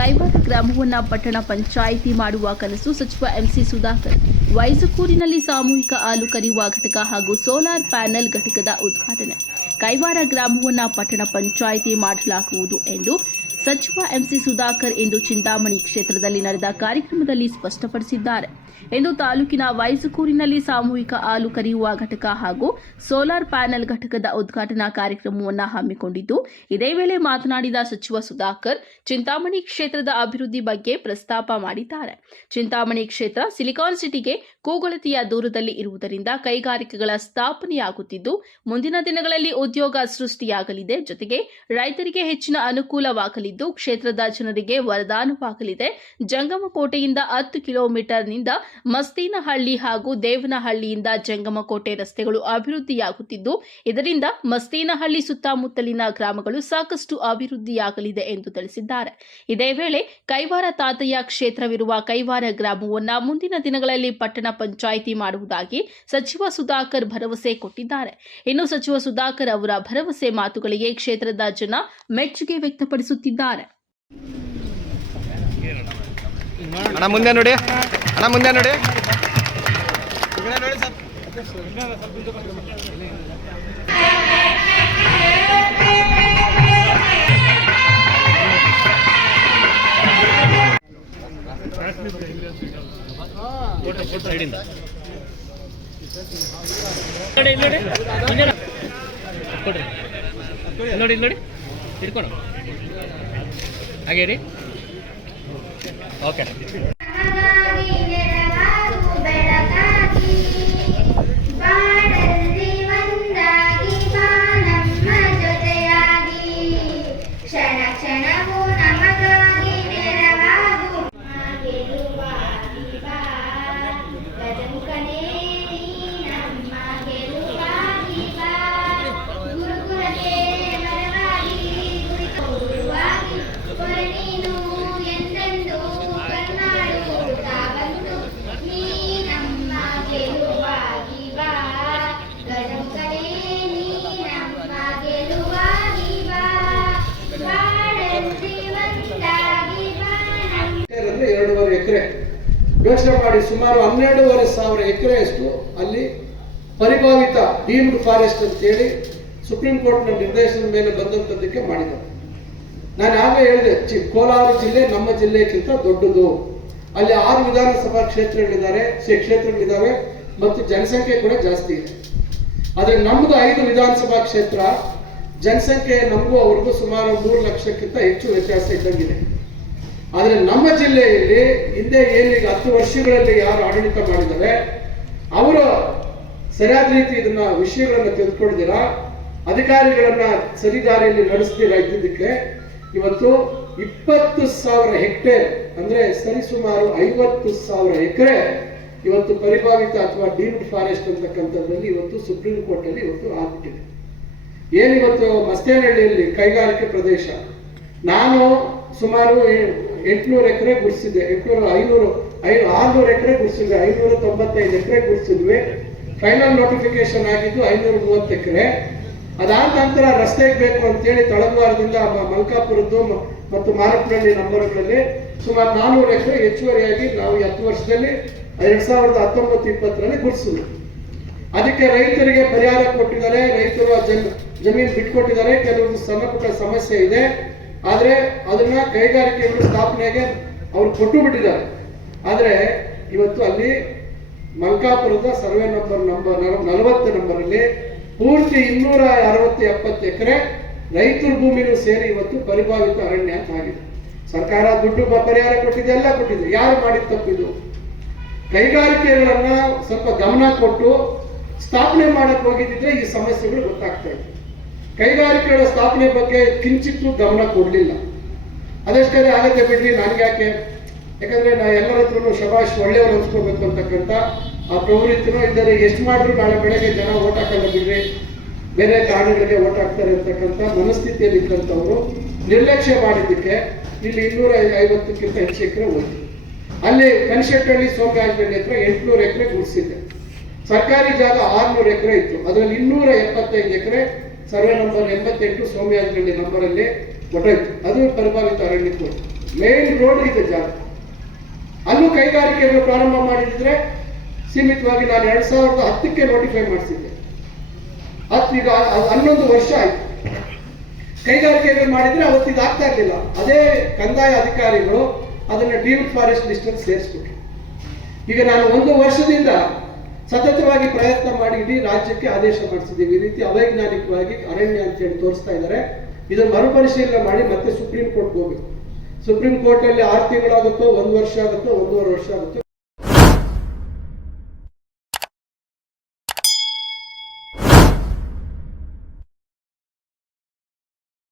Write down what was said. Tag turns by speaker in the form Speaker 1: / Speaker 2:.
Speaker 1: ಕೈವಾರ ಗ್ರಾಮವನ್ನ ಪಟ್ಟಣ ಪಂಚಾಯಿತಿ ಮಾಡುವ ಕನಸು ಸಚಿವ ಎಂಸಿ ಸುಧಾಕರ್. ವೈಸಕೂರಿನಲ್ಲಿ ಸಾಮೂಹಿಕ ಹಾಲು ಕರೆಯುವ ಘಟಕ ಹಾಗೂ ಸೋಲಾರ್ ಪ್ಯಾನೆಲ್ ಘಟಕದ ಉದ್ಘಾಟನೆ. ಕೈವಾರ ಗ್ರಾಮವನ್ನ ಪಟ್ಟಣ ಪಂಚಾಯಿತಿ ಮಾಡಲಾಗುವುದು ಎಂದು ಸಚಿವ ಎಂಸಿ ಸುಧಾಕರ್ ಇಂದು ಚಿಂತಾಮಣಿ ಕ್ಷೇತ್ರದಲ್ಲಿ ನಡೆದ ಕಾರ್ಯಕ್ರಮದಲ್ಲಿ ಸ್ಪಷ್ಟಪಡಿಸಿದ್ದಾರೆ. ಇಂದು ತಾಲೂಕಿನ ವೈಸಕೂರಿನಲ್ಲಿ ಸಾಮೂಹಿಕ ಹಾಲು ಕರೆಯುವ ಘಟಕ ಹಾಗೂ ಸೋಲಾರ್ ಪ್ಯಾನೆಲ್ ಘಟಕದ ಉದ್ಘಾಟನಾ ಕಾರ್ಯಕ್ರಮವನ್ನು ಹಮ್ಮಿಕೊಂಡಿದ್ದು, ಇದೇ ವೇಳೆ ಮಾತನಾಡಿದ ಸಚಿವ ಸುಧಾಕರ್, ಚಿಂತಾಮಣಿ ಕ್ಷೇತ್ರದ ಅಭಿವೃದ್ಧಿ ಬಗ್ಗೆ ಪ್ರಸ್ತಾಪ ಮಾಡಿದ್ದಾರೆ. ಚಿಂತಾಮಣಿ ಕ್ಷೇತ್ರ ಸಿಲಿಕಾನ್ ಸಿಟಿಗೆ ಕೂಗಳತೆಯ ದೂರದಲ್ಲಿ ಇರುವುದರಿಂದ ಕೈಗಾರಿಕೆಗಳ ಸ್ಥಾಪನೆಯಾಗುತ್ತಿದ್ದು, ಮುಂದಿನ ದಿನಗಳಲ್ಲಿ ಉದ್ಯೋಗ ಸೃಷ್ಟಿಯಾಗಲಿದೆ. ಜೊತೆಗೆ ರೈತರಿಗೆ ಹೆಚ್ಚಿನ ಅನುಕೂಲವಾಗಲಿದ್ದು ಕ್ಷೇತ್ರದ ಜನರಿಗೆ ವರದಾನವಾಗಲಿದೆ. ಜಂಗಮಕೋಟೆಯಿಂದ ಹತ್ತು ಕಿಲೋಮೀಟರ್ನಿಂದ ಮಸ್ತೀನಹಳ್ಳಿ ಹಾಗೂ ದೇವನಹಳ್ಳಿಯಿಂದ ಜಂಗಮಕೋಟೆ ರಸ್ತೆಗಳು ಅಭಿವೃದ್ಧಿಯಾಗುತ್ತಿದ್ದು, ಇದರಿಂದ ಮಸ್ತೀನಹಳ್ಳಿ ಸುತ್ತಮುತ್ತಲಿನ ಗ್ರಾಮಗಳು ಸಾಕಷ್ಟು ಅಭಿವೃದ್ಧಿಯಾಗಲಿದೆ ಎಂದು ತಿಳಿಸಿದ್ದಾರೆ. ಇದೇ ವೇಳೆ ಕೈವಾರ ತಾತಯ್ಯ ಕ್ಷೇತ್ರವಿರುವ ಕೈವಾರ ಗ್ರಾಮವನ್ನು ಮುಂದಿನ ದಿನಗಳಲ್ಲಿ ಪಟ್ಟಣ ಪಂಚಾಯಿತಿ ಮಾಡುವುದಾಗಿ ಸಚಿವ ಸುಧಾಕರ್ ಭರವಸೆ ಕೊಟ್ಟಿದ್ದಾರೆ. ಇನ್ನು ಸಚಿವ ಸುಧಾಕರ್ ಅವರ ಭರವಸೆ ಮಾತುಗಳಿಗೆ ಕ್ಷೇತ್ರದ ಜನ ಮೆಚ್ಚುಗೆ ವ್ಯಕ್ತಪಡಿಸುತ್ತಿದ್ದಾರೆ.
Speaker 2: ಅಣ್ಣ ಮುಂದೆ ನೋಡಿ ಅಣ್ಣ ಮುಂದೆ ನೋಡಿ
Speaker 3: ನೋಡಿ ಇಲ್ಲಿ ನೋಡಿ ಮುಂದೆ ನೋಡಿ. ಕೊಡ್ರಿ ಇಲ್ಲಿ ನೋಡಿ ಇಲ್ಲಿ ನೋಡಿ ಹಿಡ್ಕೊಂಡು ಹಾಗೆ ರೀ ಓಕೆ
Speaker 4: ಎಕರೆ. ಯೋಚನೆ ಮಾಡಿ ಸುಮಾರು ಹನ್ನೆರಡೂವರೆ ಸಾವಿರ ಎಕರೆಯಷ್ಟು ಅಲ್ಲಿ ಪರಿಭಾವಿತ ಡೀಮ್ಡ್ ಫಾರೆಸ್ಟ್ ಅಂತೇಳಿ ಸುಪ್ರೀಂ ಕೋರ್ಟ್ನ ನಿರ್ದೇಶನದ ಮೇಲೆ ಬಂದಂಥದ್ದಕ್ಕೆ ಮಾಡಿದ್ದಾರೆ ನಾನು ಆಗಲೇ ಹೇಳಿದೆ ಕೋಲಾರ ಜಿಲ್ಲೆ ನಮ್ಮ ಜಿಲ್ಲೆಗಿಂತ ದೊಡ್ಡದು. ಅಲ್ಲಿ ಆರು ವಿಧಾನಸಭಾ ಕ್ಷೇತ್ರಗಳಿದ್ದಾರೆ, ಕ್ಷೇ- ಕ್ಷೇತ್ರಗಳಿದ್ದಾವೆ ಮತ್ತು ಜನಸಂಖ್ಯೆ ಕೂಡ ಜಾಸ್ತಿ ಇದೆ. ಆದರೆ ನಮ್ಮದು ಐದು ವಿಧಾನಸಭಾ ಕ್ಷೇತ್ರ, ಜನಸಂಖ್ಯೆ ನಮಗೂ ಅವ್ರಿಗೂ ಸುಮಾರು ಮೂರು ಲಕ್ಷಕ್ಕಿಂತ ಹೆಚ್ಚು ವ್ಯತ್ಯಾಸ ಇದ್ದಂಗಿದೆ. ಆದರೆ ನಮ್ಮ ಜಿಲ್ಲೆಯಲ್ಲಿ ಹಿಂದೆ ಏನೀಗ ಹತ್ತು ವರ್ಷಗಳಲ್ಲಿ ಯಾರು ಆಡಳಿತ ಮಾಡಿದ್ದಾರೆ, ಅವರು ಸರಿಯಾದ ರೀತಿ ಇದನ್ನ ವಿಷಯಗಳನ್ನ ತೆಗೆದುಕೊಂಡಿದ್ದೀರ ಅಧಿಕಾರಿಗಳನ್ನ ಸರಿದಾರಿಯಲ್ಲಿ ನಡೆಸ್ತೀರಾ ಇದ್ದಿದ್ದಕ್ಕೆ? ಇವತ್ತು ಇಪ್ಪತ್ತು ಸಾವಿರ ಹೆಕ್ಟೇರ್, ಅಂದ್ರೆ ಸರಿಸುಮಾರು ಐವತ್ತು ಸಾವಿರ ಎಕರೆ ಇವತ್ತು ಪರಿಭಾವಿತ ಅಥವಾ ಡೀಮ್ಡ್ ಫಾರೆಸ್ಟ್ ಅಂತಕ್ಕಂಥದ್ರಲ್ಲಿ ಇವತ್ತು ಸುಪ್ರೀಂ ಕೋರ್ಟ್ ಅಲ್ಲಿ ಇವತ್ತು ಆಗ್ಬಿಟ್ಟಿದೆ. ಏನಿವತ್ತು ಮಸ್ತೇನಹಳ್ಳಿಯಲ್ಲಿ ಕೈಗಾರಿಕೆ ಪ್ರದೇಶ? ನಾನು ಸುಮಾರು ಎಂಟುನೂರು ಎಕರೆ ಗುಡಿಸಿದೆ, ಎಂಟುನೂರು ಐನೂರು, ಐ, ಆರ್ನೂರು ಎಕರೆ ಗುಡಿಸಿದ್ವಿ ಐನೂರ ತೊಂಬತ್ತೈದು ಎಕರೆ ಗುಡಿಸಿದ್ವಿ. ಫೈನಲ್ ನೋಟಿಫಿಕೇಶನ್ ಆಗಿದ್ದು ಐನೂರ ಮೂವತ್ತು ಎಕರೆ. ಅದಾದ ನಂತರ ರಸ್ತೆಗೆ ಬೇಕು ಅಂತೇಳಿ ಮ- ಮಲ್ಕಾಪುರದ್ದು ಮತ್ತು ಮಾರಪ್ಪನಹಳ್ಳಿ ನಂಬರ್ಗಳಲ್ಲಿ ಸುಮಾರು ನಾನ್ನೂರು ಎಕರೆ ಹೆಚ್ಚುವರಿಯಾಗಿ ನಾವು ಹತ್ತು ವರ್ಷದಲ್ಲಿ ಎರಡ್ ಸಾವಿರದ ಹತ್ತೊಂಬತ್ತು ಇಪ್ಪತ್ತರಲ್ಲಿ ಗುಡಿಸಿದ್ವಿ. ಅದಕ್ಕೆ ರೈತರಿಗೆ ಪರಿಹಾರ ಕೊಟ್ಟಿದ್ದಾರೆ, ರೈತರು ಜಮೀನು ಬಿಟ್ಕೊಟ್ಟಿದ್ದಾರೆ. ಕೆಲವೊಂದು ಸಣ್ಣ ಪುಟ್ಟ ಸಮಸ್ಯೆ ಇದೆ. ಆದ್ರೆ ಅದನ್ನ ಕೈಗಾರಿಕೆಗಳು ಸ್ಥಾಪನೆಗೆ ಅವ್ರು ಕೊಟ್ಟು ಬಿಟ್ಟಿದ್ದಾರೆ. ಆದ್ರೆ ಇವತ್ತು ಅಲ್ಲಿ ಮಲ್ಕಾಪುರದ ಸರ್ವೆ ನಂಬರ್ ನಂಬರ್ ನಲವತ್ತು ನಂಬರಲ್ಲಿ ಪೂರ್ತಿ ಇನ್ನೂರ ಅರವತ್ತು ಎಪ್ಪತ್ತು ಎಕರೆ ರೈತರ ಭೂಮಿನೂ ಸೇರಿ ಇವತ್ತು ಪರಿಭಾವಿತ ಅರಣ್ಯ ಅಂತ ಆಗಿದೆ. ಸರ್ಕಾರ ದುಡ್ಡು ಪರಿಹಾರ ಕೊಟ್ಟಿದೆ, ಎಲ್ಲ ಕೊಟ್ಟಿದೆ. ಯಾರು ಮಾಡಿದ ತಪ್ಪಿದು ಕೈಗಾರಿಕೆಗಳನ್ನ ಸ್ವಲ್ಪ ಗಮನ ಕೊಟ್ಟು ಸ್ಥಾಪನೆ ಮಾಡಕ್ ಹೋಗಿದ್ದಿದ್ರೆ ಈ ಸಮಸ್ಯೆಗಳು ಗೊತ್ತಾಗ್ತಾ ಇತ್ತು. ಕೈಗಾರಿಕೆಗಳ ಸ್ಥಾಪನೆ ಬಗ್ಗೆ ಕಿಂಚಿತ್ತೂ ಗಮನ ಕೊಡಲಿಲ್ಲ. ಅದಷ್ಟೇ ಆಗತ್ತೆ ಬಿಡ್ಲಿ ನನಗೆ ಯಾಕೆ ಯಾಕಂದ್ರೆ ನಾ ಎಲ್ಲರ ಹತ್ರನು ಶಬಾಷ್ ಒಳ್ಳೆಯವರು ಅನ್ಸ್ಕೋಬೇಕು ಅಂತಕ್ಕಂಥ ಆ ಪ್ರವೃತ್ತಿನೂ ಇದ್ದಾರೆ ಎಷ್ಟು ಮಾಡಿದ್ರು ನಾಳೆ ಬೆಳಗ್ಗೆ ಜನ ಓಟ್ ಹಾಕಲ್ಲ ಬಿಡ್ರಿ. ಬೇರೆ ಕಾರಣಗಳಿಗೆ ಓಟ್ ಹಾಕ್ತಾರೆ ಅಂತಕ್ಕಂಥ ಮನಸ್ಥಿತಿಯಲ್ಲಿ ಇದ್ದಂಥವ್ರು ನಿರ್ಲಕ್ಷ್ಯ ಮಾಡಿದ್ದಕ್ಕೆ ಇಲ್ಲಿ ಇನ್ನೂರ ಐವತ್ತಕ್ಕಿಂತ ಹೆಚ್ಚು ಎಕರೆ ಹೋಯ್ತು ಅಲ್ಲಿ ಕನ್ಶೆಟ್ಟಳ್ಳಿ ಸೋಮರಾಜನಹಳ್ಳಿ ಹತ್ರ ಎಂಟುನೂರು ಎಕರೆ ಗುಡಿಸಿದ್ದೆ ಸರ್ಕಾರಿ ಜಾಗ ಆರ್ನೂರು ಎಕರೆ ಇತ್ತು. ಅದರಲ್ಲಿ ಇನ್ನೂರ ಎಪ್ಪತ್ತೈದು ಎಕರೆ ಸರ್ವೆ ನಂಬರ್ ಎಂಬತ್ತೆಂಟು ಸೋಮಯಾಜನಹಳ್ಳಿ ನಂಬರಲ್ಲಿ ಹೊಟ್ಟೋಯ್ತು ಅದು ಪರಿಪಾಲಿತ ಅರಣ್ಯ ನಿಂತು ಮೇನ್ ರೋಡ್ ಇದೆ ಜಾಗ. ಅಲ್ಲೂ ಕೈಗಾರಿಕೆಯನ್ನು ಪ್ರಾರಂಭ ಮಾಡಿದ್ರೆ ಸೀಮಿತವಾಗಿ ನಾನು ಎರಡ್ ಸಾವಿರದ ಹತ್ತಕ್ಕೆ ನೋಟಿಫೈ ಮಾಡಿಸಿದ್ದೆ. ಹತ್ತು ಈಗ ಹನ್ನೊಂದು ವರ್ಷ ಆಯ್ತು. ಕೈಗಾರಿಕೆಗಳು ಮಾಡಿದ್ರೆ ಅವತ್ತು ಆಗ್ತಾ ಇರ್ಲಿಲ್ಲ. ಅದೇ ಕಂದಾಯ ಅಧಿಕಾರಿಗಳು ಅದನ್ನ ಡೀಮ್ಡ್ ಫಾರೆಸ್ಟ್ ಲಿಸ್ಟಲ್ಲಿ ಸೇರಿಸ್ಬಿಟ್ರು. ಈಗ ನಾನು ಒಂದು ವರ್ಷದಿಂದ ಸತತವಾಗಿ ಪ್ರಯತ್ನ ಮಾಡಿ ಇಡೀ ರಾಜ್ಯಕ್ಕೆ ಆದೇಶ ಮಾಡಿಸಿದ್ದೀವಿ. ಈ ರೀತಿ ಅವೈಜ್ಞಾನಿಕವಾಗಿ ಅರಣ್ಯ ಅಂತ ಹೇಳಿ ತೋರಿಸ್ತಾ ಇದ್ದಾರೆ. ಇದನ್ನು ಮರುಪರಿಶೀಲನೆ ಮಾಡಿ ಮತ್ತೆ ಸುಪ್ರೀಂ ಕೋರ್ಟ್ ಹೋಗಬೇಕು ಸುಪ್ರೀಂ ಕೋರ್ಟ್ ಅಲ್ಲಿ ಆರು ತಿಂಗಳಾಗುತ್ತೋ, ಒಂದು ವರ್ಷ ಆಗುತ್ತೋ, ಒಂದೂವರೆ ವರ್ಷ ಆಗುತ್ತೋ